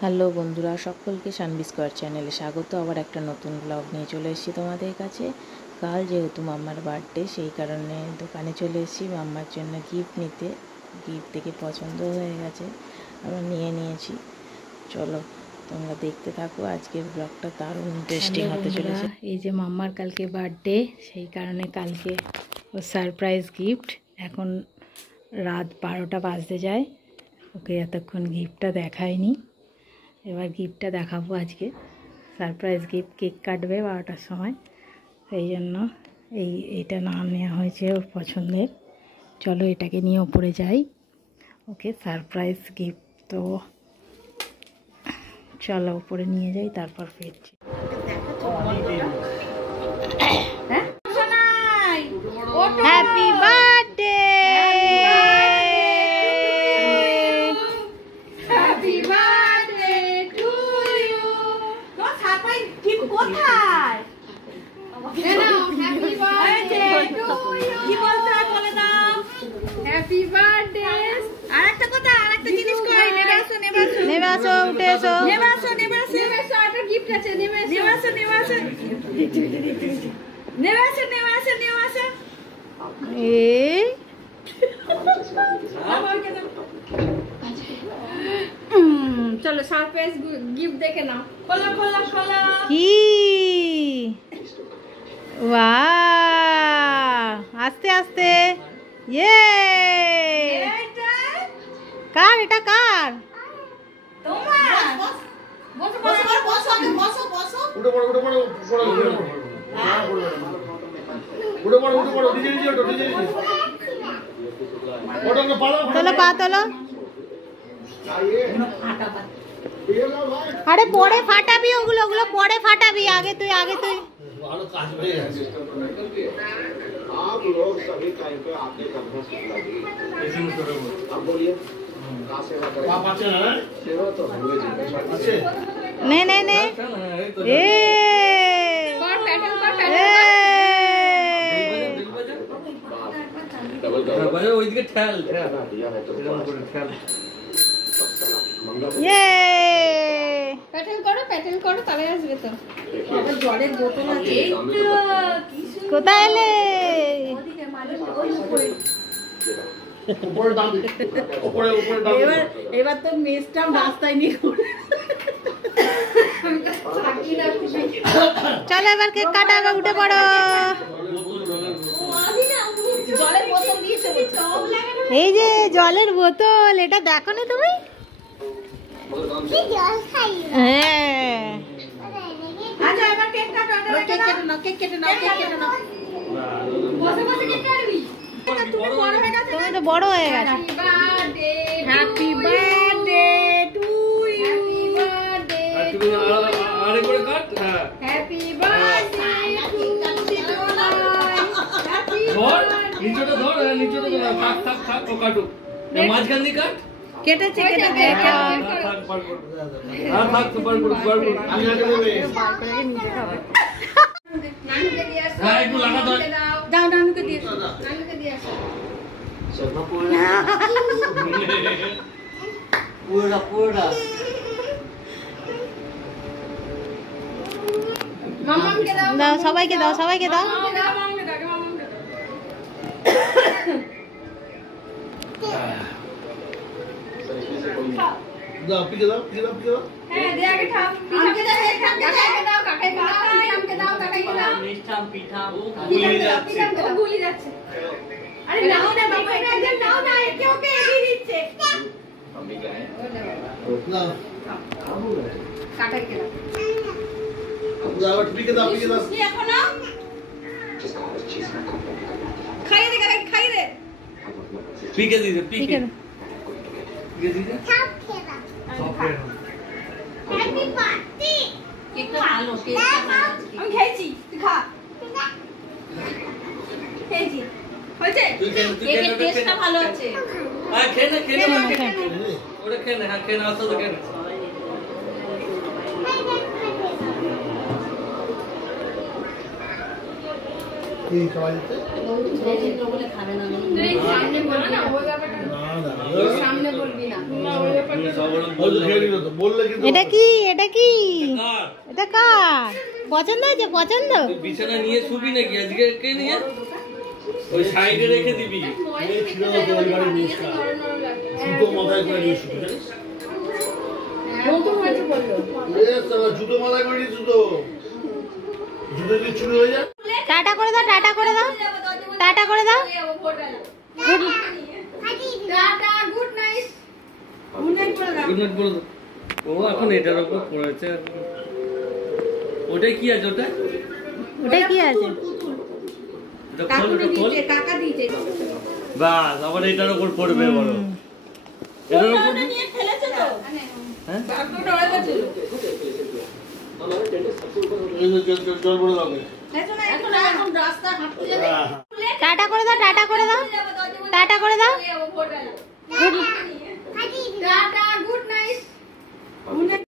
Hello বন্ধুরা, সকলকে শানবি square চ্যানেলে স্বাগত। আবার একটা নতুন ব্লগ নিয়ে চলে এসেছি তোমাদের কাছে। কাল যেহেতু মাম্মার বার্থডে, সেই কারণে দোকানে চলে এসেছি মাম্মার জন্য গিফট নিতে। গিফট দেখে পছন্দ হয়ে গেছে, আমরা নিয়ে নিয়েছি। চলো তোমরা দেখতে থাকো, আজকের ব্লগটা দারুণ ইন্টারেস্টিং হতে চলেছে। এই যে মাম্মার কালকে বার্থডে, সেই কারণে কালকে ও সারপ্রাইজ গিফট। এখন রাত 12টা বাজতে যায়, ওকে এতক্ষণ গিফটটা দেখায়নি, এবার গিফটটা দেখাবো আজকে। সারপ্রাইজ গিফট, কেক কাটবে 12টার সময়, সেই জন্য এইটা নাম নেওয়া হয়েছে ওর পছন্দের। চলো এটাকে নিয়ে ওপরে যাই, ওকে সারপ্রাইজ গিফট। তো চলো উপরে নিয়ে যাই, তারপর ফিরছি। Happy birthday, happy birthday to you. তো সারপ্রাইজ গিফট কোথায়? নাও হ্যাপি বার্থডে টু ইউ। কি বলতে হয় বলে দাও। Happy birthday. আরেকটা কথা, আরেকটা জিনিস কই, নেবে আসো উঠে এসো, নেবে আসো একটা গিফট আছে, নেবে আসো এই চলো সারপ্রাইজ গিফট দেখে নাও। খোলা কি ওয়াও, আস্তে আস্তে। ইয়ে কার, এটা কার? তোলো পা তোলো। আরে পরে ফাটাবি, ওগুলো পরে ফাটাবি, আগে তুই आप लोग सभी टाइम पे आपके कदमों से अब बोलिए कहाँ सेवा करें? सेवा तो होंगे जी। নে এ ওইদিকে ঠেল दिया है तो ইয়ে প্যাটেল করো তাহলে আসবে তো। জলের বোতল আছে, কোথায় এলে? এবার তো মেজটাও রাস্তায় নিয়ে চলো এবার কেক কাটা হবে, উঠে পড়ো। জলের বোতল দিয়েছে। এই যে জলের বোতল, এটা দেখো না তুমি? হ্যাঁ আচ্ছা এবার কেক কাটো, কেক কেটে নাও। বসে কেক কাটবি। তুমি বড় হয়ে গেছো, তুমি তো বড় হয়ে গেছো। Happy birthday to you. আরে করে কাট। হ্যাঁ হ্যাপি বার্থডে টু ইউ। ধর নিচেটা ধর, নিচেটা ধর, থাক ও কাটু, মাঝখান দিয়ে কাট। কেটেছে থাক তো বার করু আমি আগে দেবে। নানুকে দিয়ে আসো। হ্যাঁ একটু লাগা ধর। দাও নানুকে দিয়ে আসো। নানুকে দিয়ে আসো। পুরোটা মামাকে দাও। দাও, সবাইকে দাও। মামাকে দাও। দাও পিকে দাও। হ্যাঁ দে আগে খাও। পিঠাকে দাও, কাকাইকে দাও, পিঠামকে দাও, কাকাইকে দাও। পিঠা গুলি যাচ্ছে। আরে নাও না বাবা, এটা একদম নাও না, একে ওকে এগিয়ে দিচ্ছে। দাও কাকাইকে দাও। দাও পিকে দাও। কি এখনো? খাইয়ে দে কাকাই, খাইয়ে দে। পিকে দিতে পিকে দিতে। Happy birthday. কেকটা ভালো, কেকটা ভালো। আমি খেয়েছি, তুই খা। খেয়েছি। হয়েছে? কেকের টেস্টটা ভালো আছে। আর খেয়ে না ওটা খেয়ে না, খেয়ে না আসো তো খেয়ে না। কি খাওয়া যেতে? বলে খাবে না। সামনে বলো না, ওই ব্যাপারটা। না সামনে বলবি না বললে খেয়ে নিল তো, বললে কিন্তু এটা কি এটা কার পছন্দ হয়েছে পছন্দ? বিছানা নিয়ে শুবি নাকি আজকে কে নিয়ে? ওই সাইডে রেখে দিবি। এই ছিল না তো ওই বাড়ি নিয়ে এসে। জুতো মাথায় করে নিয়ে শুবি জানিস? নতুন হয়েছে বললো এ সালা জুতো মাথায় করে নিয়ে জুতো। জুতো যদি চুরি হয়ে যায়? টাটা করে দাও টাটা করে দাও টাটা করে দাও। Tata good night good night বলে দাও গুড নাইট বলে দাও। ও এখন এটার উপর পড়েছে। ওটাই কি আছে ওটা? ওটা কি আছে? এটা খোল, এটা খোল। কাকা দিয়েছে বাস আবার এটার উপর পড়বে বলো। এটার উপর নিয়ে ফেলেছে তো হ্যাঁ? কাকুটা হয়ে গেছিল জল পড়ে দাও। এখন রাস্তা হাঁটতে যাবে টাটা করে দাও টাটা করে দাও টাটা করে দাও। Tata good night